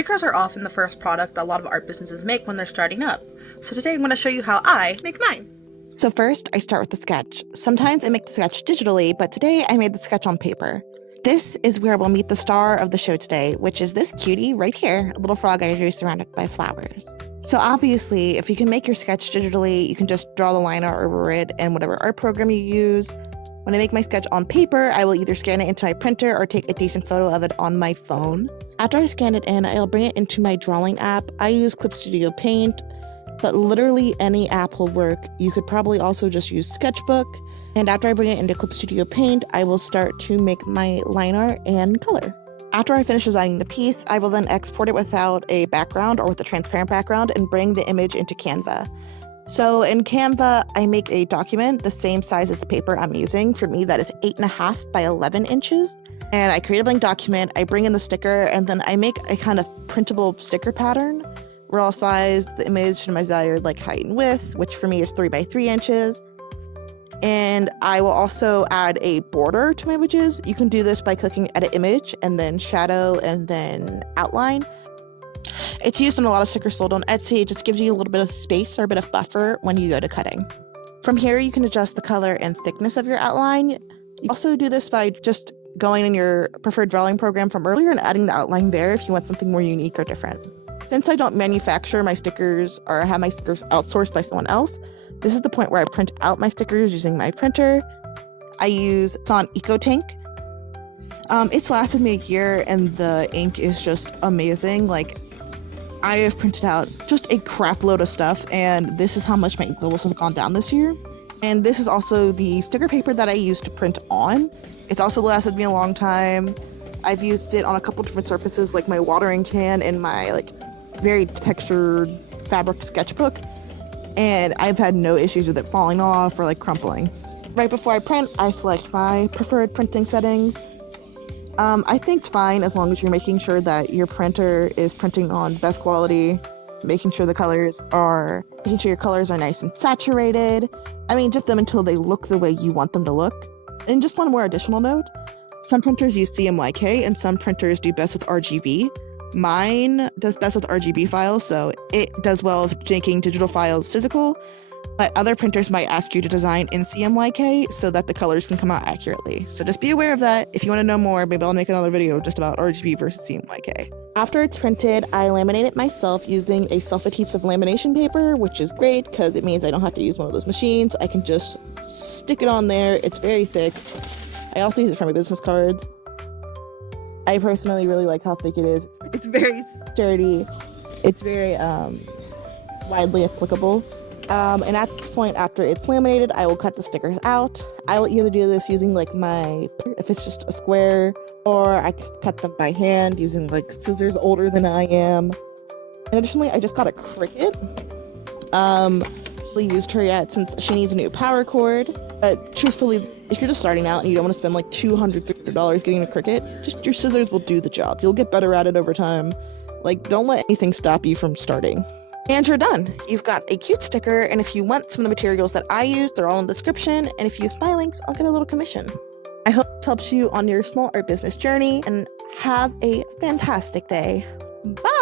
Stickers are often the first product that a lot of art businesses make when they're starting up. So today I'm going to show you how I make mine. So first, I start with the sketch. Sometimes I make the sketch digitally, but today I made the sketch on paper. This is where we'll meet the star of the show today, which is this cutie right here, a little frog I drew surrounded by flowers. So obviously, if you can make your sketch digitally, you can just draw the line art over it in whatever art program you use. When I make my sketch on paper, I will either scan it into my printer or take a decent photo of it on my phone. After I scan it in, I'll bring it into my drawing app. I use Clip Studio Paint, but literally any app will work. You could probably also just use Sketchbook. And after I bring it into Clip Studio Paint, I will start to make my line art and color. After I finish designing the piece, I will then export it without a background or with a transparent background and bring the image into Canva. So in Canva, I make a document the same size as the paper I'm using. For me, that is 8.5 by 11 inches. And I create a blank document, I bring in the sticker, and then I make a kind of printable sticker pattern where I'll size the image to my desired height and width, which for me is 3 by 3 inches. And I will also add a border to my images. You can do this by clicking Edit Image and then Shadow and then Outline. It's used in a lot of stickers sold on Etsy. It just gives you a little bit of space or a bit of buffer when you go to cutting. From here, you can adjust the color and thickness of your outline. You also do this by just going in your preferred drawing program from earlier and adding the outline there if you want something more unique or different. Since I don't manufacture my stickers or have my stickers outsourced by someone else, this is the point where I print out my stickers using my printer. I use Epson ecotank. It's lasted me a year and the ink is just amazing. I have printed out just a crap load of stuff, and this is how much my ink levels have gone down this year. And this is also the sticker paper that I use to print on. It's also lasted me a long time. I've used it on a couple different surfaces, like my watering can and my very textured fabric sketchbook, and I've had no issues with it falling off or crumpling. Right before I print, I select my preferred printing settings. I think it's fine as long as you're making sure that your printer is printing on best quality, making sure your colors are nice and saturated. Just them until they look the way you want them to look. And just one more additional note, some printers use CMYK and some printers do best with RGB. Mine does best with RGB files, so it does well with making digital files physical, but other printers might ask you to design in CMYK so that the colors can come out accurately. So just be aware of that. If you want to know more, maybe I'll make another video just about RGB versus CMYK. After it's printed, I laminate it myself using a self-adhesive lamination paper, which is great because it means I don't have to use one of those machines. I can just stick it on there. It's very thick. I also use it for my business cards. I personally really like how thick it is. It's very sturdy. It's very widely applicable. And at this point, after it's laminated, I will cut the stickers out. I will either do this using if it's just a square, or I cut them by hand using scissors older than I am. And additionally, I just got a Cricut. Really used her yet since she needs a new power cord. But truthfully, if you're just starting out and you don't want to spend $200, $300 getting a Cricut, just your scissors will do the job. You'll get better at it over time. Don't let anything stop you from starting. And you're done. You've got a cute sticker, and if you want some of the materials that I use, they're all in the description, and if you use my links, I'll get a little commission. I hope this helps you on your small art business journey, and have a fantastic day. Bye!